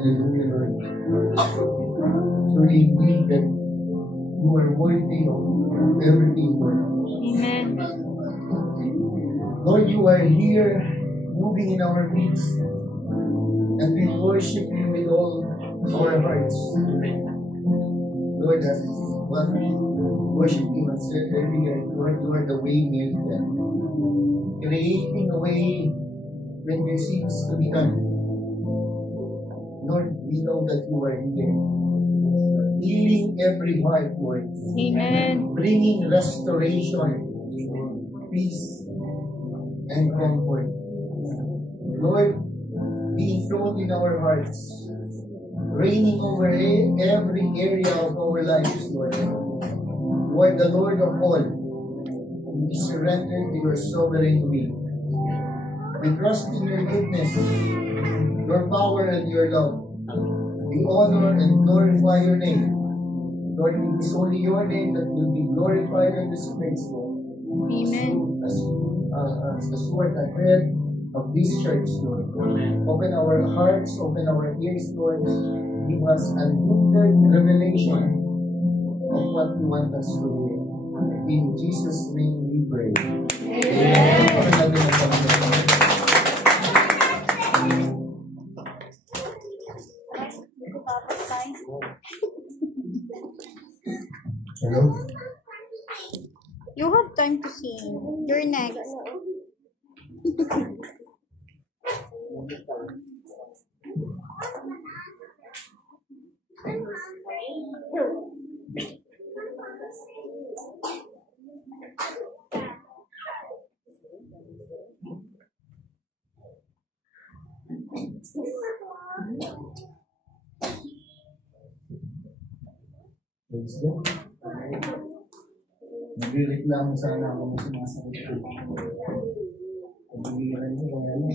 Hallelujah, Lord. Truly believe that you are worthy of everything, Lord. Amen. Lord, you are here, moving in our midst, and we worship you with all our hearts. Lord, as what worship team has said earlier, Lord, you are the way maker, creating a way when there seems to be none. Lord, we know that you are here, healing every heart, Lord. Amen. Bringing restoration, peace, and comfort. Lord, be enthroned in our hearts, reigning over every area of our lives, Lord. You are the Lord of all, and we surrender to your sovereign will. We trust in your goodness, your power, and your love. We honor and glorify your name. Lord, it is only your name that will be glorified in this place, Lord. Amen. As the sword ahead of this church, Lord. Open our hearts, open our ears, Lord. Give us unhindered revelation of what you want us to hear. In Jesus' name we pray. Hello? You have time to sing. You're next. Praise God. Nagreklamo sana ako ng sumasakit ko. Pag-ibigan ko, kaya lang.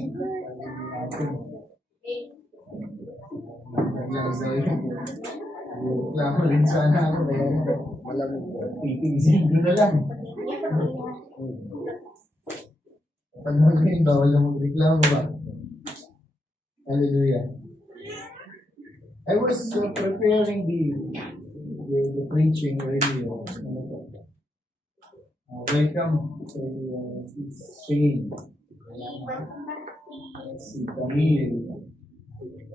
Nagreklamo sa'yo. Nagreklamo rin sana ako, kaya lang. Walang titigsin ko na lang. Pag mo rin, bawal na magreklamo ba? Hallelujah. I was preparing the preaching earlier. Welcome to Shane, si Camille,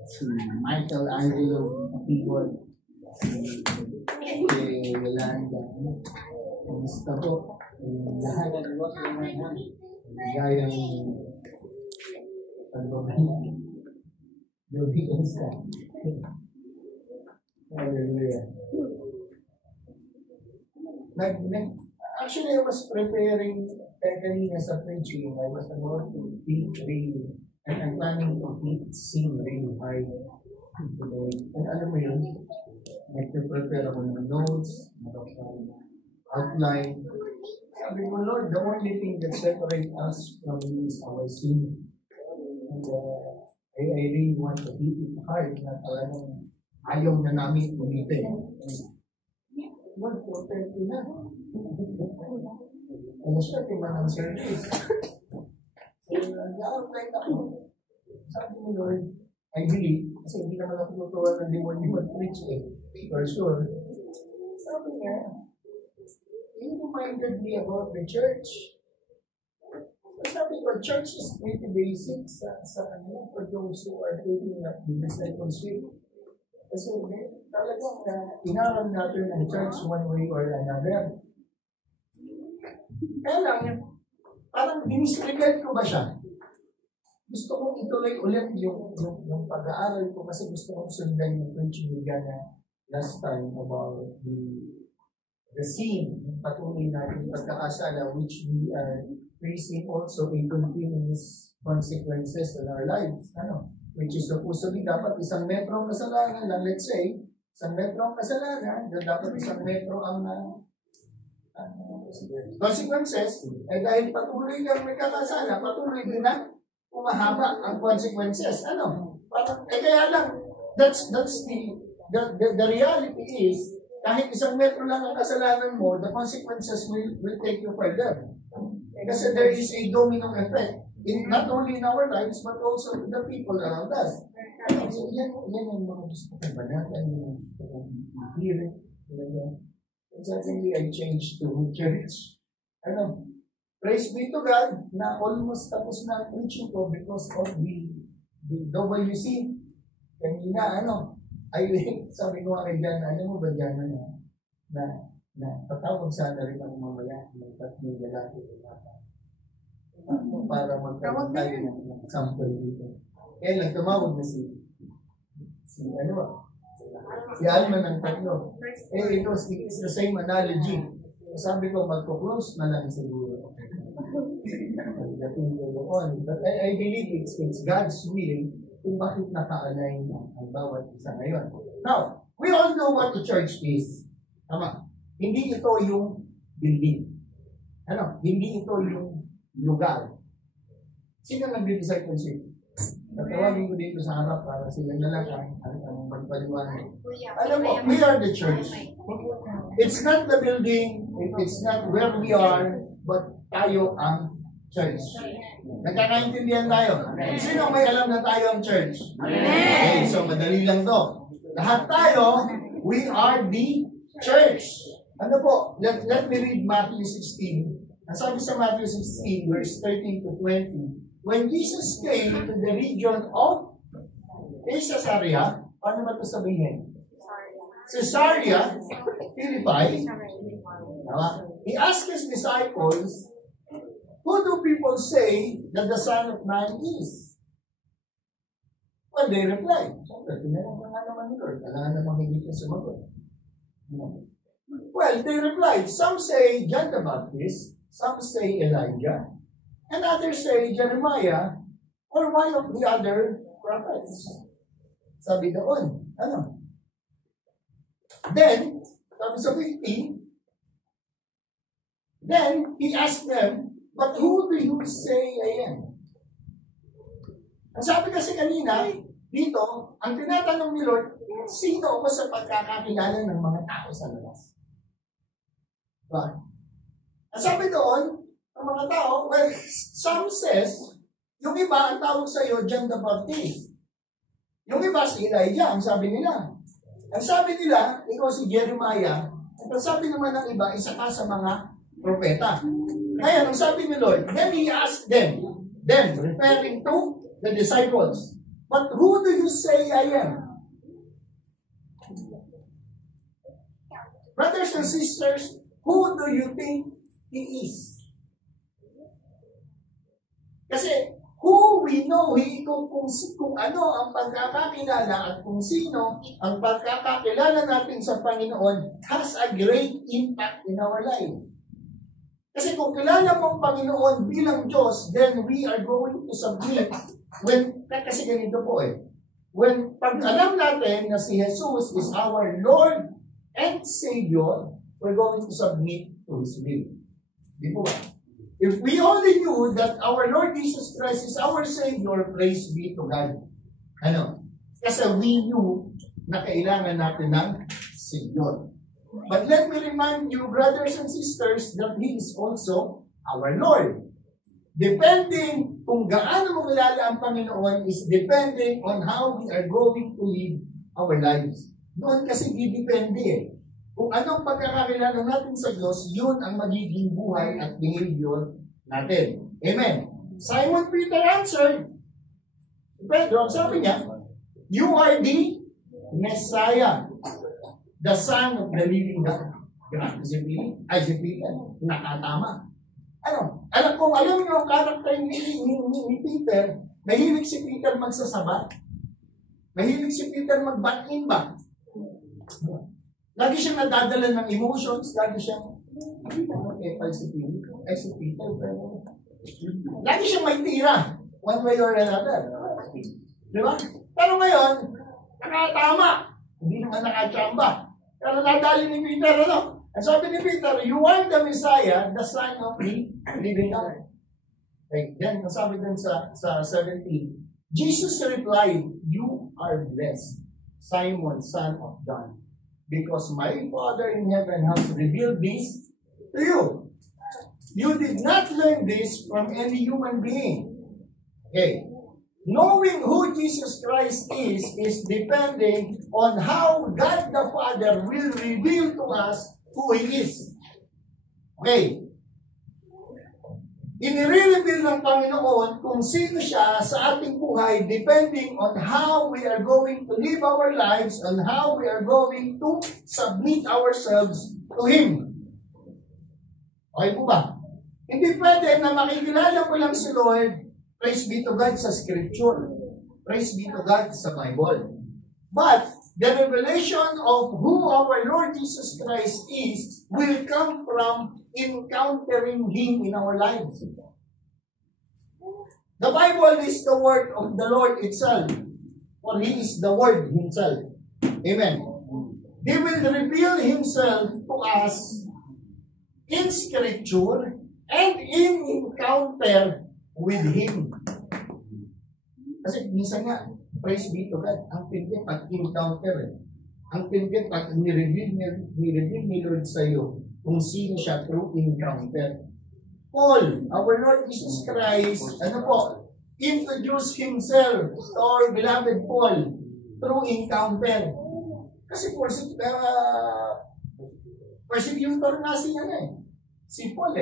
si Michael Angelo Pigol, si Yolanda. Kumusta po? Lahat ng mga kailangan. Gayang pagbabalik. Joby, kumusta? Hallelujah. Actually, I was preparing kanina sa preaching. I was about to teach really, and I'm planning to sing really hard today. And alam mo yun, nag-prepare ako ng notes, outline. Sabi ko, Lord, the only thing that separates us from you is our sin. And I really want to hit it hard na talagang ayaw na namin ulitin. Lord, protect you na. Ano siya, timan ang service. So, nag-outline ako. Sabi ni Lord, I believe, kasi hindi naman ako tutuwa ng demonyo mag-preach for sure. Sabi niya, you reminded me about the church. So, sabi ko, church is pretty basic sa kanila for those who are taking up the discipleship. Kasi talagang inaral natin ang church one way or another. Kaya lang, parang dinisregard ko ba siya? Gusto kong ituloy ulit yung pag-aaral ko kasi gusto kong sundan yung preaching ni Gana last time about the sin, yung patuloy natin pagkakasala which we are facing also in continuous consequences in our lives. Which is supposedly dapat isang metro ang kasalanan lang, let's say, isang metro ang kasalanan, dapat isang metro ang consequences, dahil patuloy lang may kakasala, patuloy din na umahaba ang consequences. Parang, kaya lang, that's the reality is, kahit isang metro lang ang kasalanan mo, the consequences will take you further. Kasi there is a domino effect. Not only in our lives, but also to the people around us. So, yan yung mga gusto ko banatan, yung gusto ko hearing. And suddenly, I changed to church. Praise be to God na almost tapos na ang preaching ko because of the WC. Kanina, sabi ko kay Jan, alam mo ba Jan na patawag sana rin ako mamaya ng tatlong lalaki para magkaroon tayo ng sample dito. Kaya nagtumawag na si Alma ng tatlo. It's the same analogy. Sabi ko, magpo-close na lang siguro. But I believe it's God's will kung bakit naka-align ang bawat isa ngayon. Now, we all know what the church is. Tama. Hindi ito yung building. Hindi ito yung lugar. Sino nag-discipleship? Tatawagin ko dito sa harap para sila na lang ang magpaliwanag. Alam mo, we are the church. It's not the building, it's not where we are, but tayo ang church. Nagkakaintindihan tayo. Sino may alam na tayo ang church? Okay, so madali lang to. Lahat tayo, we are the church. Ano po? Let me read Matthew 16. Ang sabi sa Matthew 16, verse 13 to 20, when Jesus came to the region of Caesarea, paano ba ito sabihin? Caesarea, Philippi, he asked his disciples, who do people say that the Son of Man is? Well, they replied, tinanong ka nga naman ni Lord, alam namang hindi ka sumagot. Well, they replied, some say John the Baptist, some say Elijah, and others say Jeremiah, or one of the other prophets. Sabi doon, Then, sabi sa 15, then he asked them, but who do you say I am? Ang sabi kasi kanina, dito, ang tinatanong ni Lord, sino ako sa pagkakakilala ng mga tao sa labas? Right? Ang sabi doon, ang mga tao, well, some says, yung iba, ang tawag sa iyo, John the Baptist. Yung iba, si Elijah, ang sabi nila. Ang sabi nila, ikaw si Jeremiah, at ang sabi naman ng iba, isa ka sa mga propeta. Kaya, ang sabi ni Lord, then he asked them, referring to the disciples, but who do you say I am? Brothers and sisters, who do you think he is? Kasi, who we know, kung ano ang pagkakakilala at kung sino ang pagkakakilala natin sa Panginoon has a great impact in our life. Kasi kung kilala mo ang Panginoon bilang Diyos, then we are going to submit kasi ganito po pag alam natin na si Jesus is our Lord and Savior, we're going to submit to His will. Di po ba? If we only knew that our Lord Jesus Christ is our Savior, praise be to God. Kasi we knew na kailangan natin ng Savior. But let me remind you, brothers and sisters, that He is also our Lord. Depending kung gaano mo kilala ang Panginoon is depending on how we are going to live our lives. Doon kasi didepende Kung anong pagkakakilala natin sa Diyos, yun ang magiging buhay at behavior natin. Amen. Simon Peter answered, Pedro, ang sabi niya, you are the Messiah, the Son of the living God. Grabe si Peter, nakatama. Alam niyo ang karakter ni Peter, mahilig si Peter magsasabat. Mahilig si Peter magbat-in-bat. Lagi siyang nadadala ng emotions, lagi siyang, hindi naman si Peter, pero lagi siyang may tira, one way or another. Di ba? Pero ngayon, nakatama. Hindi naman nakachamba. Pero nadali ni Peter, Ang sabi ni Peter, you are the Messiah, the Son of the living God. Okay, then, nasabi din sa 17, Jesus replied, you are blessed, Simon, son of John, because my Father in heaven has revealed this to you. You did not learn this from any human being, Okay. Knowing who Jesus Christ is depending on how God the Father will reveal to us who He is. Okay. Inire-reveal ng Panginoon kung sino siya sa ating buhay depending on how we are going to live our lives and how we are going to submit ourselves to Him. Okay po ba? Hindi pwede na makikilala ko lang si Lord, praise be to God sa Scripture, praise be to God sa Bible. But the revelation of who our Lord Jesus Christ is will come from encountering Him in our lives. The Bible is the word of the Lord itself, for He is the Word Himself. Amen. He will reveal Himself to us in Scripture and in encounter with Him. Kasi minsan nga, praise be to God, ang pindig pag-encounter. Ang pindig pag ni-reveal ni Lord sa iyo kung sino siya through encounter. Paul, our Lord Jesus Christ, introduced Himself to our beloved Paul through encounter. Kasi persecutor nga si Paul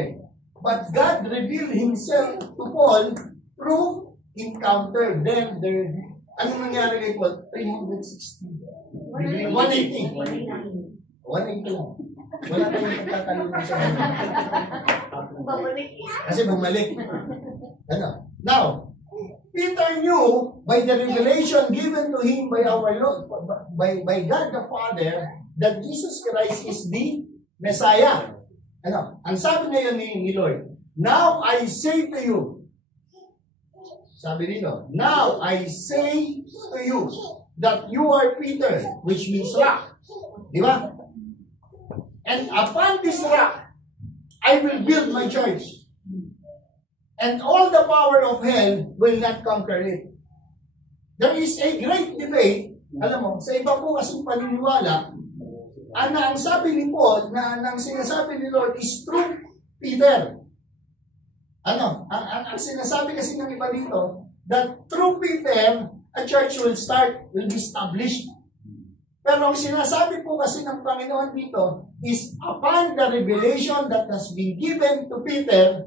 But God revealed Himself to Paul through encounter. Then, ano nangyari kay Paul? 360. 180. 180 lang. Wala tayong pagkakalunan sa kanya. Kasi bumalik. Now, Peter knew by the revelation given to him by our Lord, by God the Father, that Jesus Christ is the Messiah. Ang sabi ngayon ni Lord, now I say to you, sabi dito, now I say to you that you are Peter, which means rock. Di ba? And upon this rock, I will build my church. And all the power of hell will not conquer it. There is a great debate, alam mo, sa iba po kasing paniniwala, ang sabi ni Paul, ang sinasabi ni Lord is through Peter. Ang sinasabi kasi ng iba dito, that through Peter, a church will be established. Pero ang sinasabi po kasi ng Panginoon dito is upon the revelation that has been given to Peter,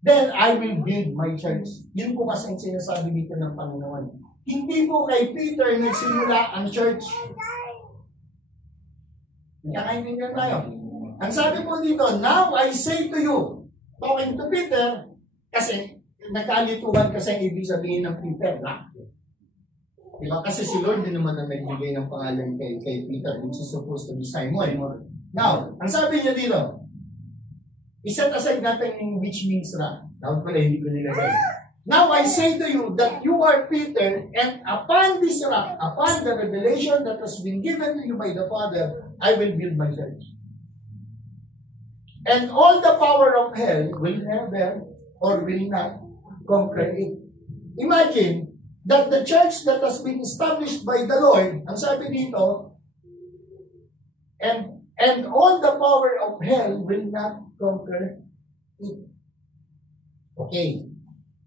then I will build my church. Yun po kasi ang sinasabi dito ng Panginoon. Hindi po kay Peter nagsimula ang church. Nakaintindihan tayo. Ang sabi po dito, now I say to you, talking to Peter, kasi nagkalituhan kasi ang ibig sabihin ng Peter. Diba? Kasi si Lord din naman ang nagbigay ng pangalan kay Peter, which is supposed to be Simon. Now, ang sabi niya dito, iset aside natin yung which means rock. Dapat pala hindi ko nilagay. Now I say to you that you are Peter, and upon this rock, upon the revelation that has been given to you by the Father, I will build my church. And all the power of hell will never or will not conquer it. Imagine that the church that has been established by the Lord, ang sabi dito, and all the power of hell will not conquer it. Okay.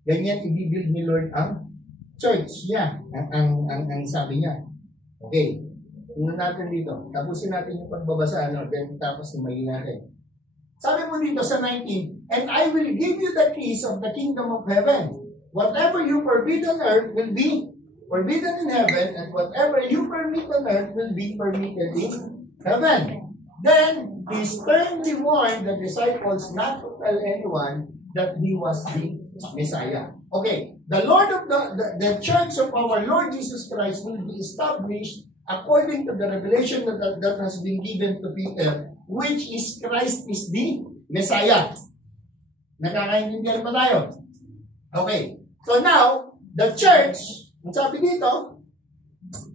Ganyan i-build ni Lord ang church niya. Ang sabi niya. Okay. Tingnan natin dito. Tapusin natin yung pagbabasa, then tapos may natin. Sabi mo dito sa 19, and I will give you the keys of the kingdom of heaven. Whatever you forbid on earth will be forbidden in heaven, and whatever you permit on earth will be permitted in heaven. Then he sternly warned the disciples not to tell anyone that he was the Messiah. Okay, the Lord of the church of our Lord Jesus Christ will be established according to the revelation that has been given to Peter, which is Christ is the Messiah. Nakakaintindihan pa tayo? Okay. So now, the church, ang sabi dito,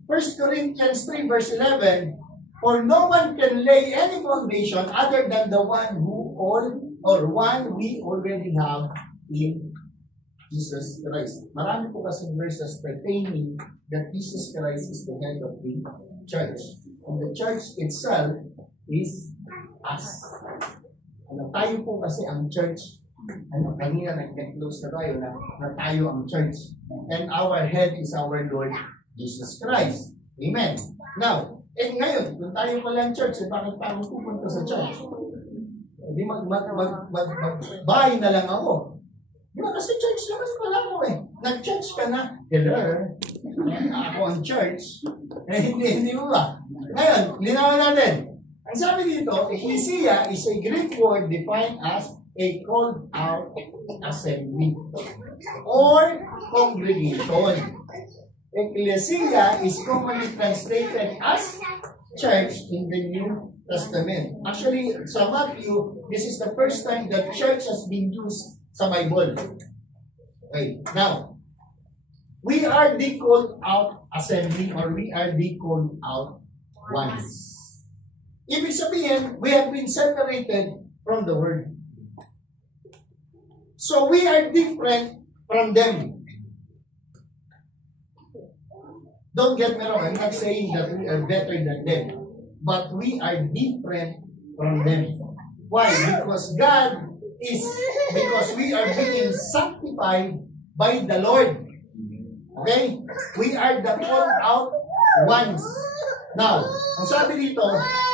1 Corinthians 3 verse 11, for no one can lay any foundation other than the one we already have in Jesus Christ. Marami po kasing verses pertaining that Jesus Christ is the head of the church. And the church itself is us. Tayo po kasi ang church Kanina nag-close na tayo na tayo ang church. And our head is our Lord Jesus Christ. Amen. Now, ngayon, kung tayo pala ang church, bakit tayo pupunta sa church? Hindi mag-bahay na lang ako. Di ba? Kasi church naman pala ako eh. Nag-church ka na. Hello. Ako ang church. Hindi mo ba? Ngayon, linawan natin. Ang sabi dito, ecclesia is a Greek word defined as a called out assembly or congregation. Ecclesia is commonly translated as church in the New Testament. Actually, sa Matthew, this is the first time that church has been used sa Bible. Okay, now, we are the called out assembly or we are the called out ones. Ibig sabihin, we have been separated from the world. So we are different from them. Don't get me wrong, I'm not saying that we are better than them, but we are different from them. Why? Because we are being sanctified by the Lord. Okay? We are the called out ones. Now, ang sabi dito,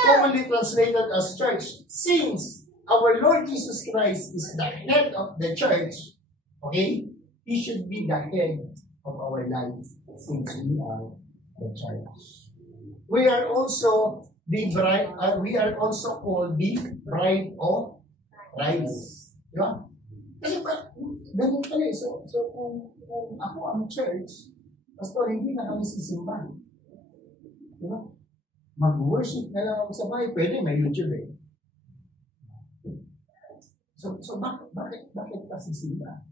commonly translated as church, since our Lord Jesus Christ is the head of the church, okay, He should be the head of our lives since we are the church. We are also the bride, we are also called the bride of Christ. Di ba? Kasi ganun pala eh. So kung ako ang church, pastor, hindi na kami sisimba. Di ba? Mag-worship na lang ako sa bahay. Pwede, may YouTube eh. So bakit ka sisimba?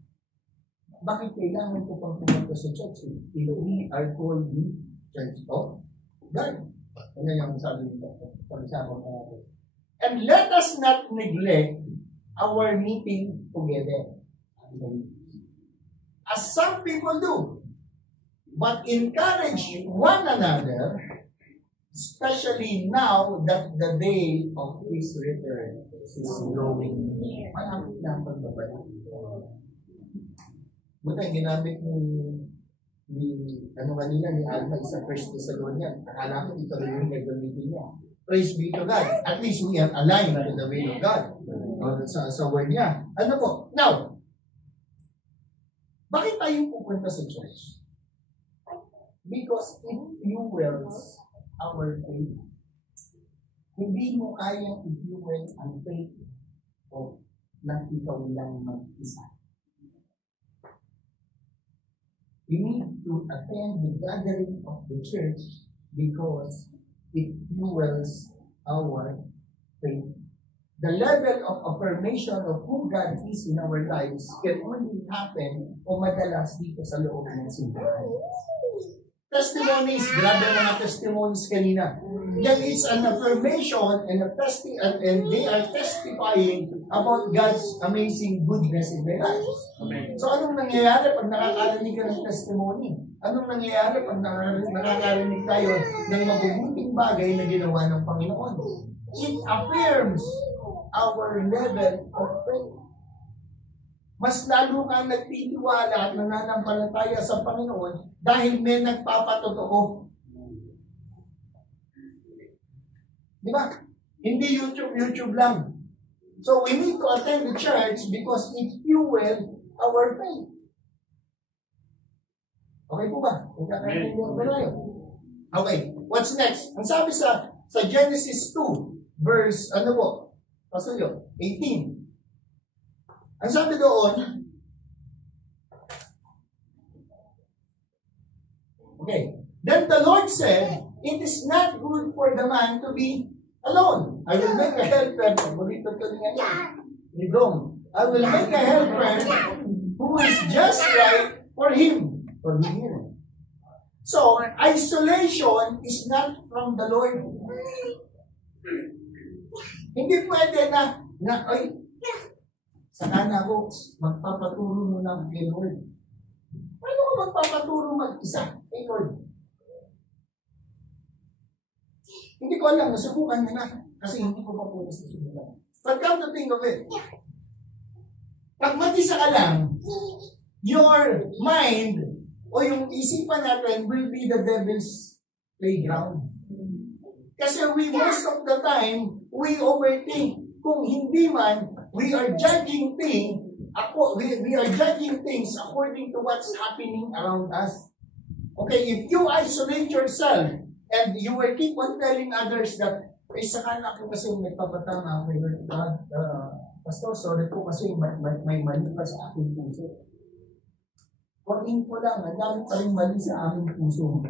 Bakit kailangan ko pang pumunta sa church? If we are called the church of God. Ano yung sabi nito? Pag-usapang natin. And let us not neglect our meeting together. As some people do. But encourage one another, especially now that the day of His return is drawing near. Malapit na ang pagbabalik. Buta yung ginamit kanina ni Alma sa 1 Thessalonians. Akala ko ito rin yung gagamitin niya. Praise be to God. At least we are aligned to the will of God. Sa word niya. Ano po? Now, bakit tayo pupunta sa church? Because it fuels our faith. Hindi mo kayang i-fuel ang faith o na ikaw lang mag-isa. We need to attend the gathering of the church because it fuels our faith. The level of affirmation of who God is in our lives can only happen o madalas dito sa loob ng simbahan. Testimonies, grabe ang mga testimonies kanina. That is an affirmation and they are testifying about God's amazing goodness in their lives. Amen. So anong nangyayari pag nakakarinig ka ng testimony? Anong nangyayari pag nakakarinig tayo ng mabubuting bagay na ginawa ng Panginoon? It affirms our level of faith. Mas lalo kang nagtitiwala at nananampalataya sa Panginoon dahil may nagpapatotoo. Di ba? Hindi YouTube lang. So we need to attend the church because it fuels our faith. Okay po ba? Okay, what's next? Ang sabi sa Genesis 2, verse, ano po? Pasulyo, 18. Ang sabi doon, okay, then the Lord said, it is not good for the man to be alone. I will make a helper. I will make a helper who is just right for him. So, isolation is not from the Lord. Hindi pwede saka na ako, magpapaturo mo lang kay Lord. Paano ko magpapaturo mag-isa kay Lord? Hindi ko alam, nasubukan niya na kasi hindi ko pa po nasusubukan. But come to think of it, Pag mag-isa ka lang, your mind o yung isipan natin will be the devil's playground. Kasi most of the time, we overthink. Kung hindi man, we are judging things according to what's happening around us. Okay, if you isolate yourself and you will keep on telling others that, saka na ako kasi nagpapatama ako, Pastor, sorry po kasi may mali pa sa aking puso. For info lang, ang dami pa rin mali sa aming puso.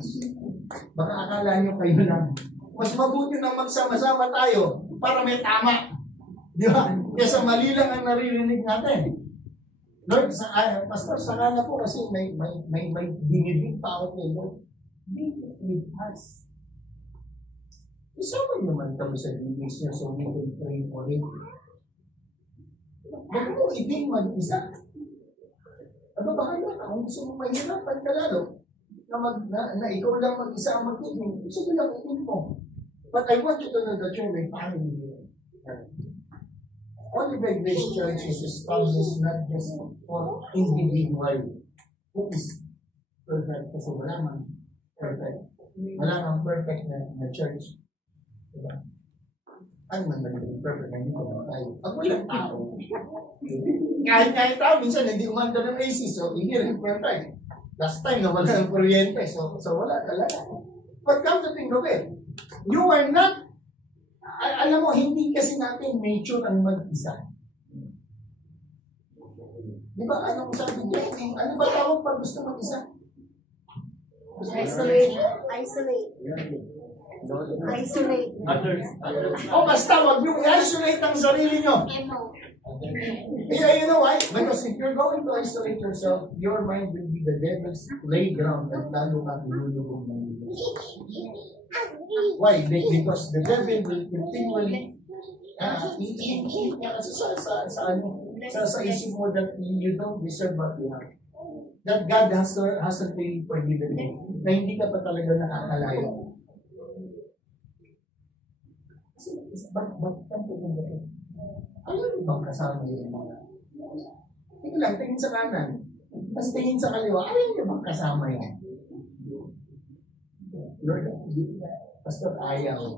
Baka akala nyo kayo lang. Mas mabuti na magsama-sama tayo para may tama. Di ba? Kesa mali lang ang naririnig natin. Lord, Pastor, saka na po kasi may dinibig pa ako kay Lord. Be with us. Isama naman kami sa bibig niya so we can pray for it. Huwag mo ibig mag-isa. Ano ba kaya? Kung gusto mo mahirapan ka lalo, na ikaw lang mag-isa ang mag-ibig, sige lang ibig mo. But I want you to know that you're my family here. Olivet Grace Church is established not just for individual who is perfect. Kasi wala mang perfect. Wala mang perfect na church. Diba? Ano man magiging perfect na hindi ko tayo. Pag walang tao, kahit tao, minsan hindi umanda ng AC, so hindi rin perfect. Last time na wala ng kuryente, so wala talaga. But come to think of it, you are not, alam mo, hindi kasi natin nature ang mag-isa. Di ba, anong sabi niya? Ano ba tawag pag gusto mag-isa? Isolate. O basta, wag niyo i-isolate ang sarili niyo. Yeah, you know why? Because if you're going to isolate yourself, your mind will be the devil's playground at lalo kang ilulubog ng ilo. Why? Because the devil will continually sa isip mo that you don't deserve what you have. That God hasn't really forgiven you. Na hindi ka pa talaga nakakalayo. Bakit ang pupunta ko? Alam mo bang kasama yung mga? Tingin lang, tingin sa kanan. Tapos tingin sa kaliwa, alam mo bang kasama yan? Lord, Pastor, ayaw.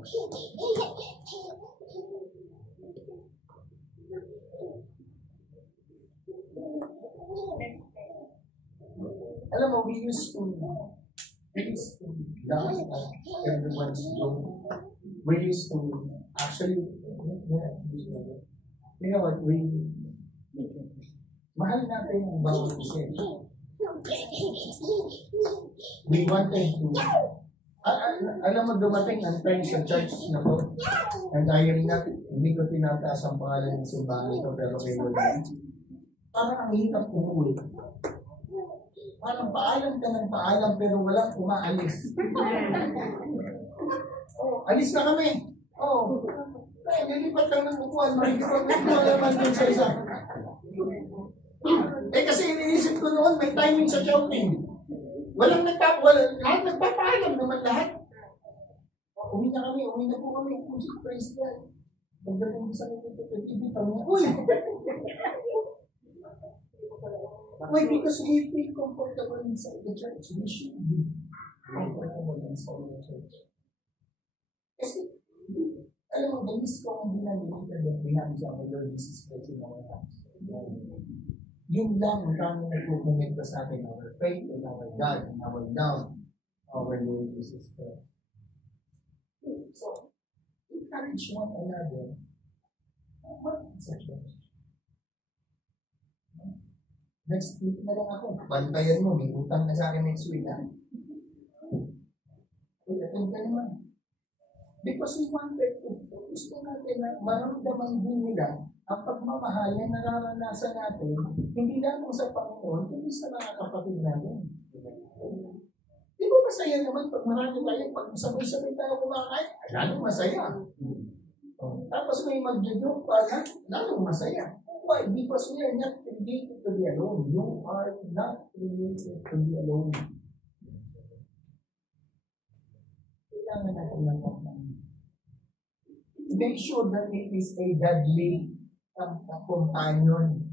Alam mo, we used to laugh at everyone's joke. We used to actually, you know what, mahal natin ang bawat isa. We wanted to, alam mo, dumating ang time sa church na to, and hindi ko tinataas ang pangalan ng simbahan ito, pero kay Lord, parang ang hirap umuwi. Parang paalam ka ng paalam, pero walang umaalis. Alis na kami. Nilipat lang ng upuan, makikipag-upuan naman din sa isa. Kasi iniisip ko noon, may timing sa shouting. Lahat nagpapaalam naman lahat. Uwi na po kami. Music, praise God. Pagdating sa TV, uy! Why? Because we feel comfortable inside the church. We should be comfortable inside the church. Kasi, alam mo, the least common denominator that we have is our Lord Jesus Christ in our hearts. Yun lang ang kami nagpupunta sa atin, our faith in our God, in our love, our Lord Jesus Christ. So, encourage one another. What is a church? Next week na lang ako. Bantayan mo, may utang na sa akin next week, ha? Attend ka naman. Because we wanted to, gusto natin na maramdaman din nila ang pagmamahal na nararanasan natin, hindi lamang sa Panginoon, kundi sa mga kapatid natin. Di ba masaya naman pag marami tayo, pag sabay-sabay tayo kumakain, lalong masaya. Tapos may mag-joke pa, lalong masaya. Why? Because we are not created to be alone. You are not created to be alone. Kailangan natin lang make sure that it is a godly companion.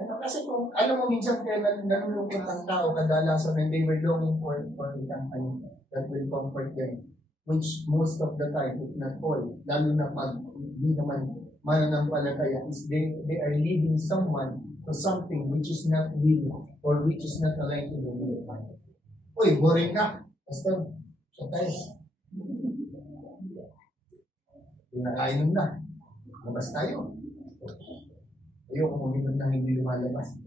Ano, kasi kung, alam mo, minsan kaya nalulungkot ang tao, kadalasan when they were longing for a company that will comfort them. Which most of the time, if not all, lalo na pag hindi naman mananampalataya, is they are leading someone to something which is not real or which is not aligned to the will of God. Uy, boring ka. Basta, so tayo. Pinakainom na. Labas tayo. Ayoko uminom na hindi lumalabas.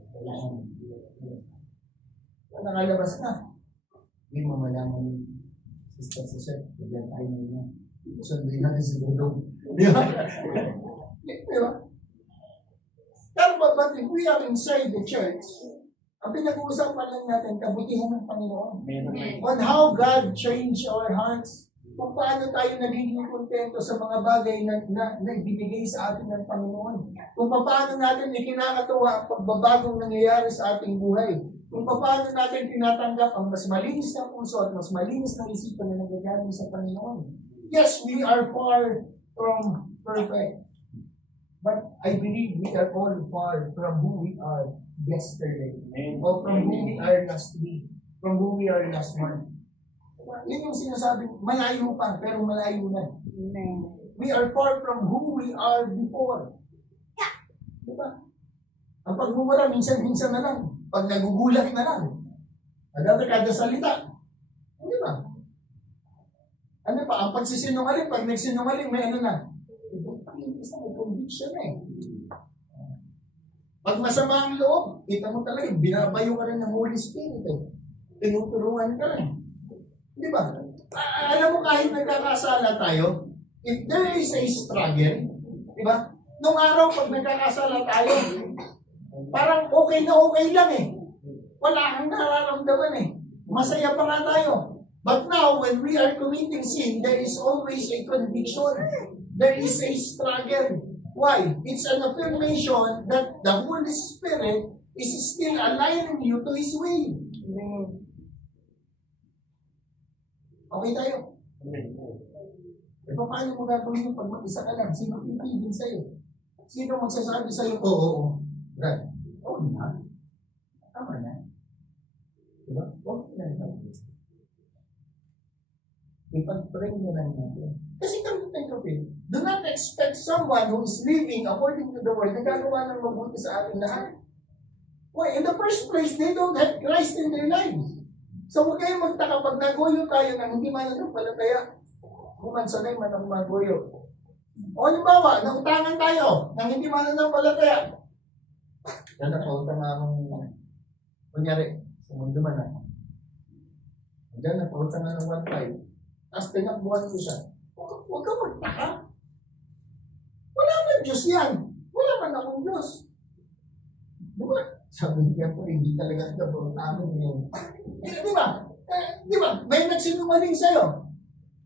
Nakalabas na. Hindi mo malaman Sister Sir, bigyan tayo niya. Sundin natin si Dudong. Di ba? Di ba? Pero but if we are inside the church, ang pinag-uusapan lang natin, kabutihan ng Panginoon. On how God changed our hearts, kung paano tayo nagiging kontento sa mga bagay na binigay sa atin ng Panginoon. Kung paano natin ikinakatuwa ang pagbabagong nangyayari sa ating buhay. Kung paano natin tinatanggap ang mas malinis na puso at mas malinis na isipan na nangyayari sa Panginoon. Yes, we are far from perfect. But I believe we are all far from who we are yesterday. Or from who we are last week. From who we are last month. Yun yung sinasabi, malayo pa, pero malayo na. We are far from who we are before. Diba? Ang pagmumura, minsan-minsan na lang. Pag nagugulat na lang. Kada salita. Di ba? Ano pa, ang pagsisinungaling, pag nagsinungaling, may ano na. Isang conviction na eh. Pag masama ang loob, kita mo talaga, binabayo ka rin ng Holy Spirit eh. Tinuturuan ka rin. Di ba? Alam mo, kahit nagkakasala tayo, if there is a struggle, di ba? Nung araw, pag nagkakasala tayo, parang okay na okay lang eh. Wala kang nararamdaman eh. Masaya pa nga tayo. But now, when we are committing sin, there is always a conviction. There is a struggle. Why? It's an affirmation that the Holy Spirit is still aligning you to His way. Okay tayo? E paano mo gagawin yung pag mag-isa ka lang? Sino pipigil sa'yo? Sino magsasabi sa'yo, oo, Brad, oo na. Tama na. Diba? Okay na ito. Ipag-pray na lang natin. Kasi come to think of it, do not expect someone who is living according to the word na gagawa ng mabuti sa ating lahat. Why? In the first place, they don't have Christ in their lives. So huwag kayong magtaka pag nagoyo tayo ng hindi mananampalataya, kumansanay man ang magoyo. O halimbawa, nautangan tayo ng hindi mananampalataya. Yan ang pautang akong, kunyari, sa mundo man na. Diyan, napautang na ng 1.5. Tapos tinakbuhan ko siya. Huwag ka magtaka. Wala man Diyos yan. Wala man akong Diyos. Diba? Sabi niya po, hindi talaga ito po namin yun. Diba? Diba? May nagsinungaling sa'yo.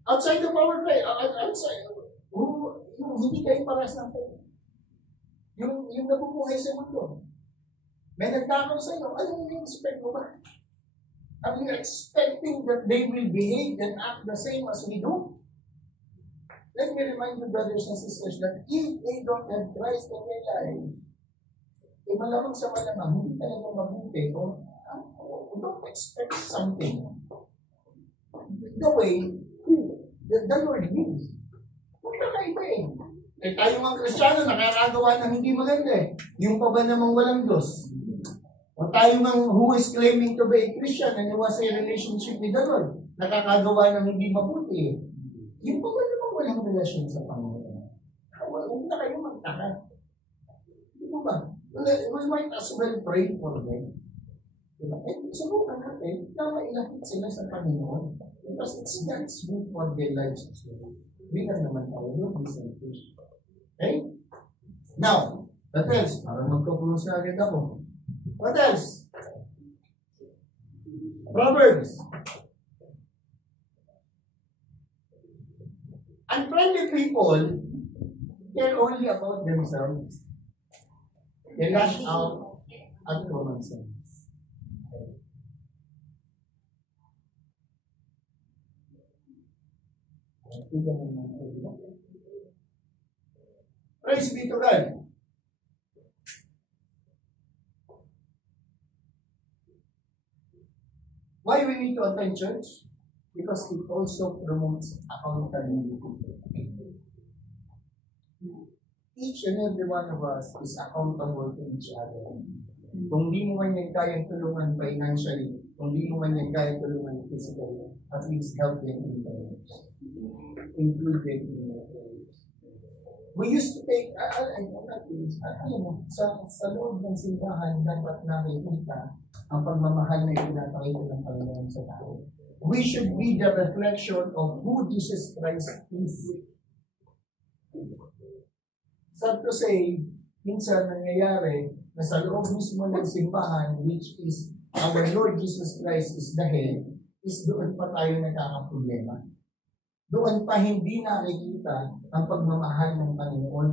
Outside of our faith. Outside. Yung hindi kayo paras ng faith. Yung nabubuhay sa mundo. May nagtakaw sa'yo. Ano yung expect mo ba? Are you expecting that they will behave and act the same as we do? Let me remind you, brothers and sisters, that if they don't have Christ in their life, malamang sa malamang, hindi talaga mabuti kung don't expect something the way the Lord lives. Huwag na kaiba eh. Eh tayo mga Kristiyano, nakakagawa ng hindi maganda eh. Yung pa ba namang walang Diyos? O tayo mga who is claiming to be a Christian and who has a relationship with the Lord, nakakagawa ng hindi mabuti eh. Yung pa ba namang walang relasyon sa Panginoon? Huwag na kayo magtaka. Di ba? We might as well pray for them. Diba? Eh, subukan natin na mailapit sila sa Panginoon. Because it's God's will for their lives as well. Hindi ka naman tayo, no? Be selfish. Okay? Now, what else? Parang magkapulos na agad ako. What else? Proverbs. Unfriendly people care only about themselves. They lash out at common sense. Praise be to God. Why we need to attend church? Because it also promotes accountability. Each and every one of us is accountable to each other. Kung di mo man yan kayang tulungan financially, kung di mo man yan kayang tulungan physically, at least help them in prayers. Include them in your prayers. We used to take, alam mo, sa loob ng simbahan, dapat nakikita ang pagmamahal na ipinapakita ng Panginoon sa tao. We should be the reflection of who Jesus Christ is. Sad to say, minsan nangyayari na sa loob mismo ng simbahan, which is our Lord Jesus Christ is the head, is doon pa tayo nagkakaproblema. Doon pa hindi nakikita ang pagmamahal ng Panginoon.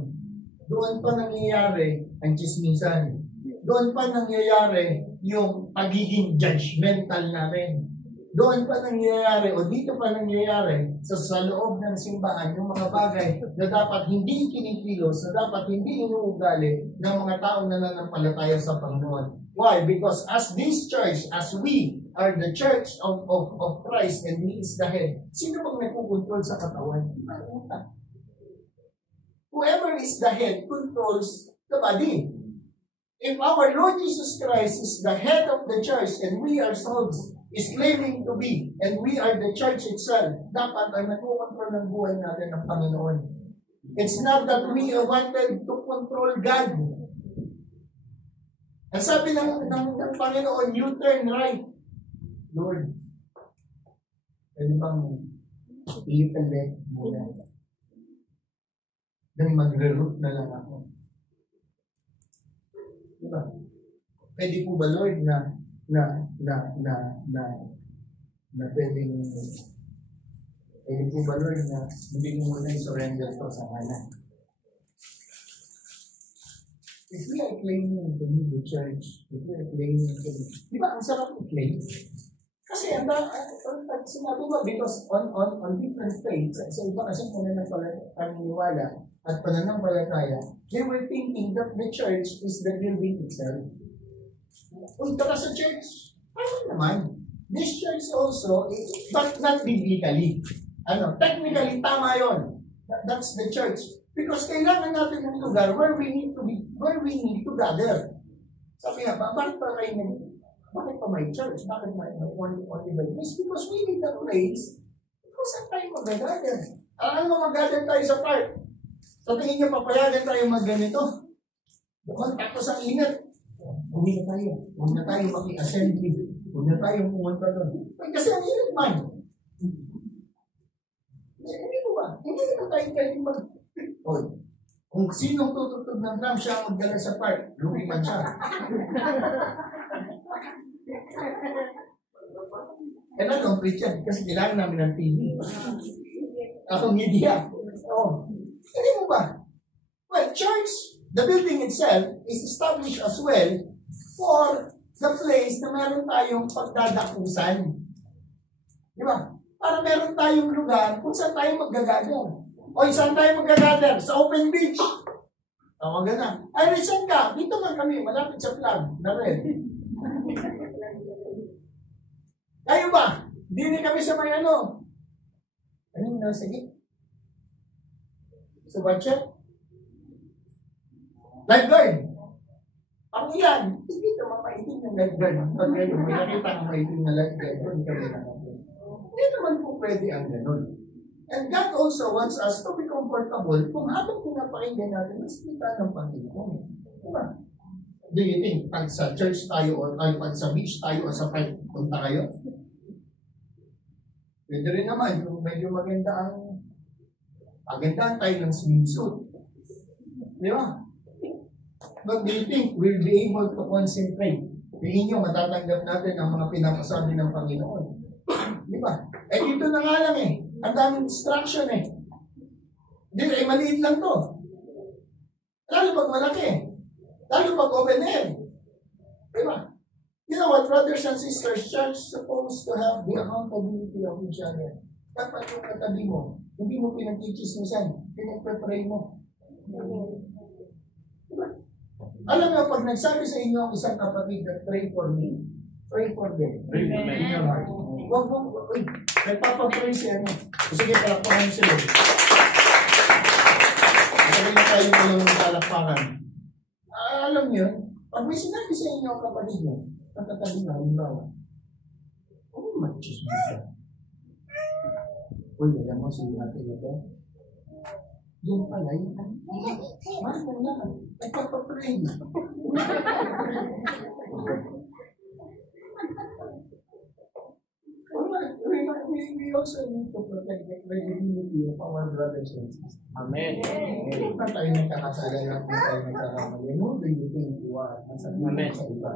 Doon pa nangyayari ang chismisan. Doon pa nangyayari yung pagiging judgmental namin. Doon pa nangyayari o dito pa nangyayari sa loob ng simbahan yung mga bagay na dapat hindi kinikilos, na dapat hindi inuugali ng mga taong nananampalataya sa Panginoon. Why? Because as this church, as we are the church of Christ and He is the head, sino bang nagkukontrol sa katawan? Whoever is the head controls the body. If our Lord Jesus Christ is the head of the church and we ourselves is claiming to be, and we are the church itself, dapat ay nagkukontrol ng buhay natin ng Panginoon. It's not that we wanted to control God. Ang sabi ng Panginoon, you turn right. Lord, pwede bang little bit muna? Then magre-root na lang ako. Diba? Pwede po ba, Lord, na pwedeng po ba, Lord, na hindi mo muna i-surrender to sa kanan? If we are claiming to be the church, if we are claiming to be, di ba, ang sarap i-claim? Kasi sinabi mo, because on different faiths, sa iba kasi paniniwala at pananampalataya, they were thinking that the church is the building itself. Punta ka sa church, ano naman? This church also, but not biblically. Technically, tama yun. That's the church. Because kailangan natin ng lugar where we need to gather. Sabi nga, bakit pa may church? Bakit may only by place? Because we need a place kung saan tayo mag-gather. Alam mo, mag-gather tayo sa park. So, tingin nyo, papayagan tayo mag-ganito. Bukod tapos ang ingat. Huwag na tayo maki-assembly. Huwag na tayo pumunta doon. Kasi ang ingat man. Hindi mo ba? Hindi na tayo kung sinong tututog ng drum, siya ang magdala sa park. Lumipan siya. Kailangan preacher kasi kailangan namin ng TV. Ako media. Hindi mo ba? Well, church, the building itself is established as well for the place na meron tayong pagdadakusan. Di ba? Para meron tayong lugar kung saan tayo mag-gather. O saan tayo mag-gather? Sa open beach. Tawagan na. Ay, saan ka? Dito man kami, malapit sa flag na red. Kayo ba? Hindi kami sa may ano. Anong nasa git? Sa budget? Lifeguard. Ang iyan, hindi ito mapaitin ng lifeguard. Pag may nakita ang maitin na lifeguard, doon kami na natin. Hindi naman po pwede ang ganun. And God also wants us to be comfortable kung habang pinapakinggan natin ang salita ng Panginoon. Diba? Do you think pag sa church tayo o pag sa beach tayo o sa park, punta kayo? Pwede rin naman kung medyo magandaan tayo ng swimsuit. Di ba? But do you think we'll be able to concentrate? Tingin nyo, matatanggap natin ang mga pinapasabi ng Panginoon. Di ba? Dito na nga lang ang daming distraction Hindi, maliit lang to. Lalo pag malaki. Lalo pag open air. Di ba? You know what, brothers and sisters, church supposed to have the accountability of each other. Dapat yung katabi mo, hindi mo pinag-teachismisan, pinag-pray mo. Diba? Alam mo, pag nagsabi sa inyo ang isang kapatid na pray for me, pray for them. Pray for them. Huwag mo, uy, nagpapapray si ano. Sige, palakpakan sila. Sabi na tayo ng palakpakan. Alam niyo, pag may sinabi sa inyo ang kapatid mo, natatabi na, halimbawa, mag-choose mo siya. Uy, alam mo, sige natin ito. Yung pala, yung mahal mo naman, nagpapapray. We also need to protect the credibility of our brothers and sisters. Amen. Hindi pa tayo nagkakasala lang kung tayo nagkakamali. Who do you think you are? Masabihin sa iba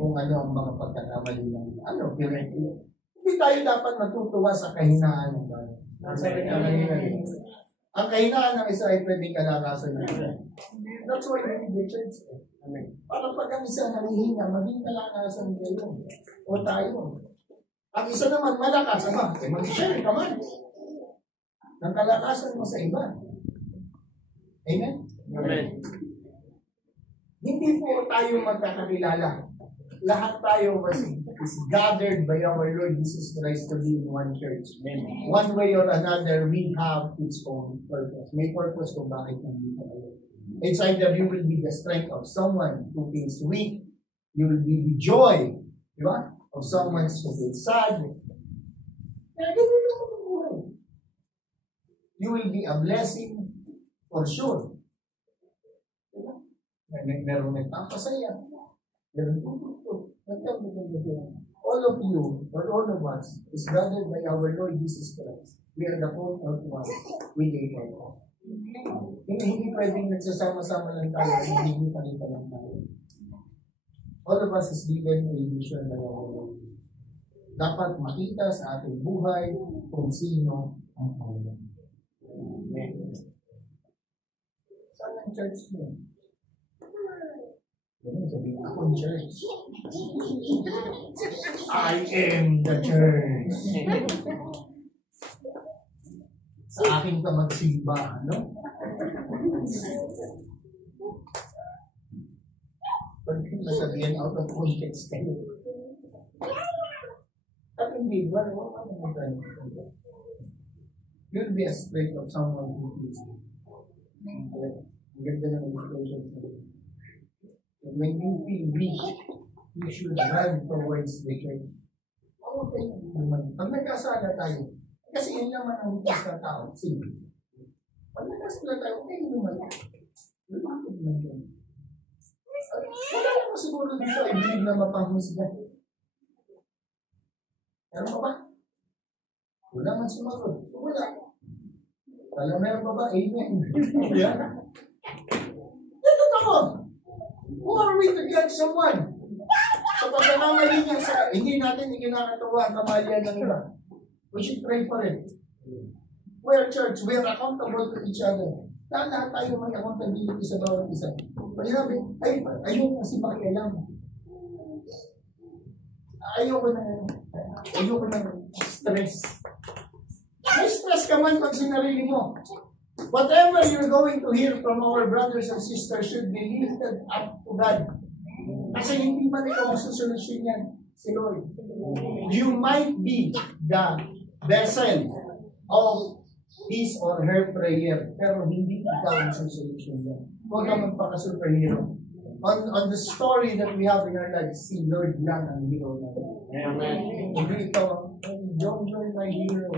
kung ano ang mga pagkakamali ng ano, directly. Hindi tayo dapat matutuwa sa kahinaan ng tayo. Sabi nga kanina, ang kahinaan ng isa ay pwedeng kalakasan ng isa. That's why we need the church. Para pag ang isa nangihina, maging kalakasan kayo. O tayo. Ang isa naman malakas, mag-share ka man. Ng kalakasan mo sa iba. Amen? Amen. Hindi po tayo magkakakilala. Lahat tayo is gathered by our Lord Jesus Christ to be in one church. Amen. One way or another, we have its own purpose. May purpose kung bakit nandito kayo. Inside of you will be the strength of someone who feels weak. You will be the joy, di ba? Of someone who feels sad. Kaya ganyan naman ang buhay. You will be a blessing for sure. Diba? Meron nagpapasaya. Meron tututo. All of you, or all of us, is gathered by our Lord Jesus Christ. We are the whole of one with a purpose. Hindi pwedeng nagsasama-sama lang tayo, hindi palita lang tayo. All of us is given a mission by our Lord. Dapat makita sa ating buhay kung sino ang Panginoon. Amen. Saan ang church mo? Sabihin ako church. I am the church. Sa akin ka magsimba, no? Pag nasabihan out of context kayo. At hindi ba, you'll be a spirit of someone who is. Ang ganda ng illustration. When you feel weak, you should run towards the church. Okay naman. Pag nagkasala tayo, kasi yun naman ang likas na tao. Sige. Pag nagkasala tayo, okay naman. Lumapit naman yun. Wala naman siguro dito ay bilib na mapanghusga. Meron pa ba? Wala man sumagot. Wala. Wala meron pa ba? Amen. Yeah. Ito ako. Who are we to judge someone? Sa pagkakamali niya sa hindi natin ikinakatawa ang kamalian ng iba. We should pray for it. We are church. We are accountable to each other. Lahat tayo may accountability sa bawat isa. Pag sinabi, ayoko kasi makialam. Ayoko na stress. May stress ka man pag sinarili mo. Whatever you're going to hear from our brothers and sisters should be lifted up to God. Kasi hindi man ikaw masusolusyon yan, si Lord. You might be the vessel of his or her prayer, pero hindi ikaw ang susolusyon yan. Huwag ka magpaka-superhero. On the story that we have in our lives, si Lord lang ang hero na. Amen. Hindi ikaw, don't join my hero.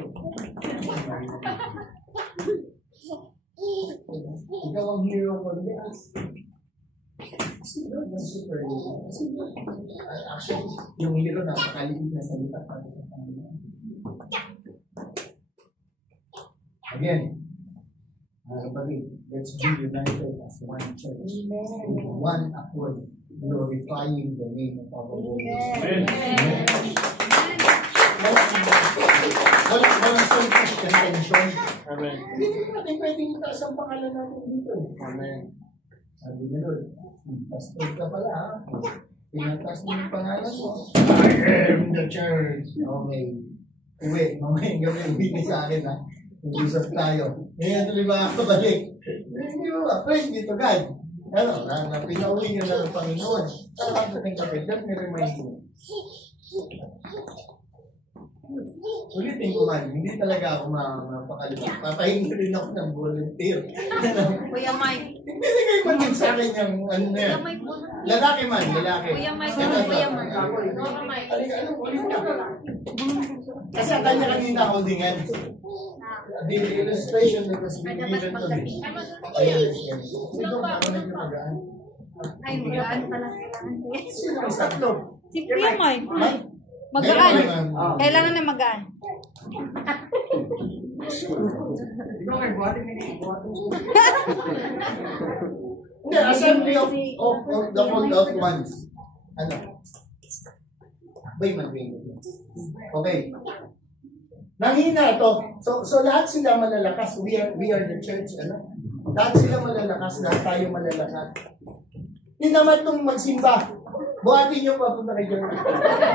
Ikaw ang hero ko. Si Lord ang superhero. Actually, yung hero na makaliit na salita para sa Panginoon. Again, let's be united as one church. With one accord, glorifying the name of our Lord. Amen. Walang selfish intention. Amen. Hindi natin pwedeng itaas ang pangalan natin dito. Amen. Sabi ni Lord, pastor ka pala ha. Pinataas mo yung pangalan mo. I am the church. Okay. Uwi, mamayang gabi, uwi sa akin ha. Mag-usap tayo. Ngayon tuloy mga kabalik. Hindi ba? Praise be to God. Ano, na pinauwi nyo na ng Panginoon. Saan ang ating kapit? Let me remind you. Ulitin ko man, hindi talaga ako mapakalimutan. Papahingi rin ako ng volunteer. Kuya Mike. Binigay mo din sa akin yung ano na yan. Lalaki man, lalaki. Kuya Mike. Ito. Kuya Mike. Halika, ano, ulit ka. Kasi ang kanya kanina holdingan. The illustration that was being given to me. Ayan. Ito, ako nagpapagaan. Ay, magaan pala kailangan ko yan. Sino ang sakto? Si Kuya Mike. Mike? Magaan. Ngayon, Kailangan na magaan. Hindi, assembly of the called out ones. Ano? Bay man, bay. Okay. Nanghina to. So lahat sila malalakas. We are the church. Ano? Lahat sila malalakas. Lahat tayo malalakas. Hindi naman itong magsimba. Buhatin nyo papunta kayo.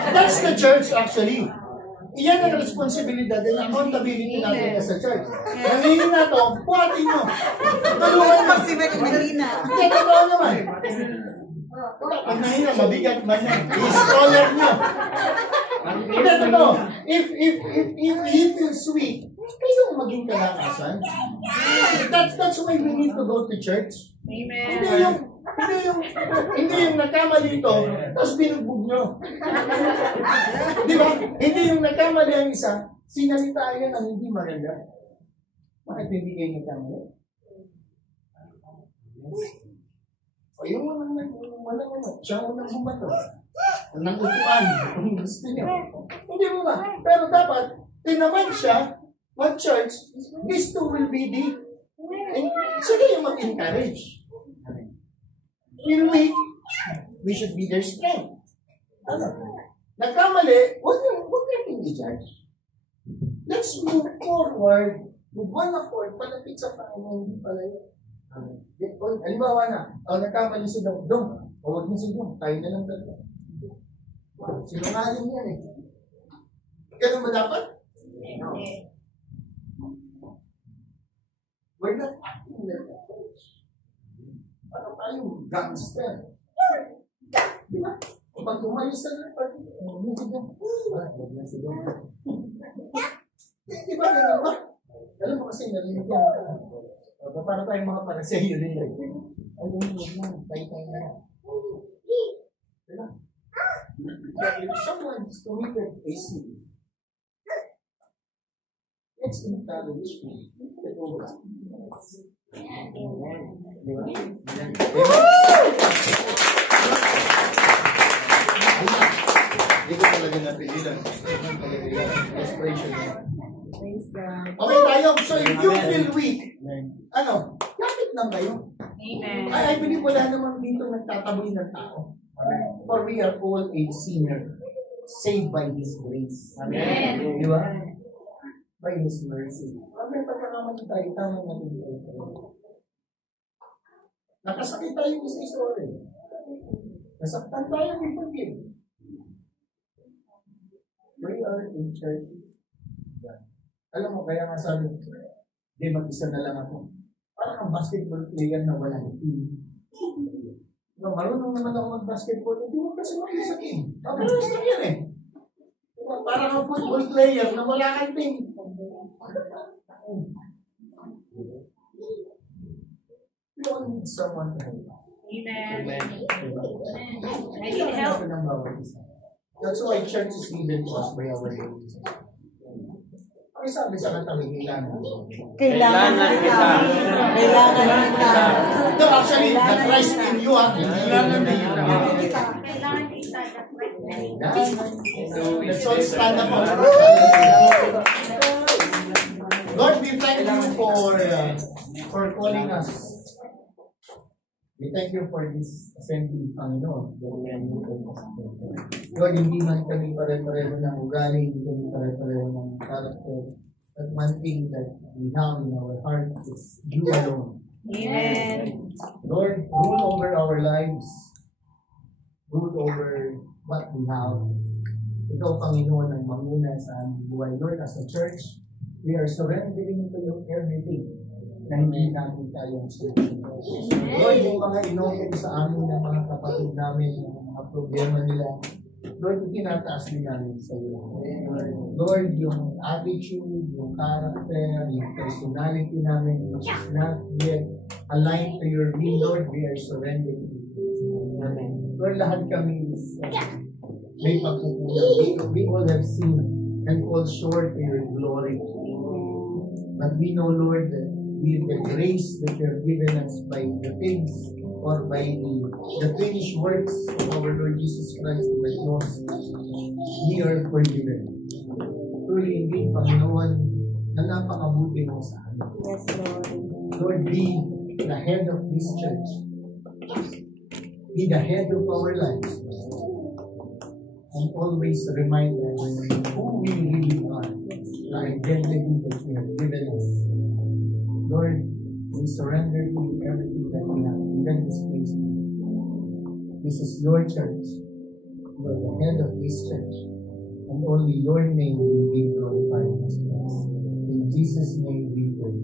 That's the church actually. Iyan ang responsibilidad and accountability natin as a church. Nanghihina to, buhatin nyo. Tulungan mo. Hindi, totoo naman. Pag nahina, mabigat man yan. I-scholar nyo. Hindi, totoo. If he feels weak, kayong maging kalakasan. That's why we need to go to church. Amen. Hindi yung nagkamali ito, tapos binugbog nyo. Di ba? Hindi yung nagkamali ang isa, sinalitaan yan ang hindi maganda. Bakit hindi kayo nagkamali? O yung walang siya ang unang bumato. Unang upuan, kung gusto nyo. Hindi mo ba? Pero dapat, tinaman siya, mag-church, these two will be the, and sila yung mag-encourage. In weak, we should be their strength. Ano? Nagkamali, huwag natin i-judge. Let's move forward with one accord, palapit sa Panginoon, hindi pala yun. Halimbawa na, nagkamali si Dong, huwag niyo si Dong, tayo na lang tatlo. Sinungaling yan eh. Ganun ba dapat? No. We're not acting like that. Ano tayong gangster? Di ba? Pag umalis na lang, di ba ganun ba? Alam mo kasi narinig yan. Para tayong mga paraseyo nila. Ay, tayo na. Diba? If someone is committed a sin, let's encourage him to go back. Hindi ko talaga napigilan. Desperation. Okay tayo. So if you feel weak, lapit lang kayo. Amen. I believe wala naman dito nagtataboy ng tao. For we are all a sinner, saved by His grace. Amen. Di ba? By His mercy. May pagkakamali tayo, tama natin tayo. Nakasakit tayo sa story. Nasaktan tayo, we forgive. We are in church. Alam mo, kaya nga sabi, di mag-isa na lang ako. Parang ang basketball player na walang team. No, marunong naman ako mag-basketball, hindi mo kasi mag-isa team. Tapos gusto yan eh. Parang ang football player na wala kang team. You don't need someone to help. Amen. I need help. That's why church is given to us by our Lord. Ang sabi sa kantang kailangan. Kailangan kita. Kailangan kita. No, actually, the Christ in you, kailangan na yun. Kailangan kita. Let's all stand up. Lord, we thank you for calling us. We thank you for this assembly, Panginoon. Lord, hindi man kami pare-pareho ng ugali, hindi kami pare-pareho ng character. But one thing that we have in our heart is you alone. Amen. Lord, rule over our lives. Rule over what we have. Ikaw, Panginoon, ang manguna sa aming buhay. Lord, as a church, we are surrendering to you everything na hindi namin tayong solution. Lord, yung mga inopen sa amin ng mga kapatid namin, ng mga problema nila, Lord, itinataas din namin sa iyo. Lord, yung attitude, yung character, yung personality namin, which is not yet aligned to your will, Lord, we are surrendering to you. Amen. Lord, lahat kami is may pagkukulang. We all have sinned and fall short to your glory. But we know, Lord, that with the grace that you have given us by the things or by the finished works of our Lord Jesus Christ on the cross, we are forgiven. Truly, indeed, Panginoon, na napakabuti mo sa amin. Yes, Lord. Lord, be the head of this church. Be the head of our lives. And always remind us who we really are, the identity that you have given us. Lord, we surrender to you everything that we have, even this place. This is your church. You are the head of this church. And only your name will be glorified in this place. In Jesus' name we pray.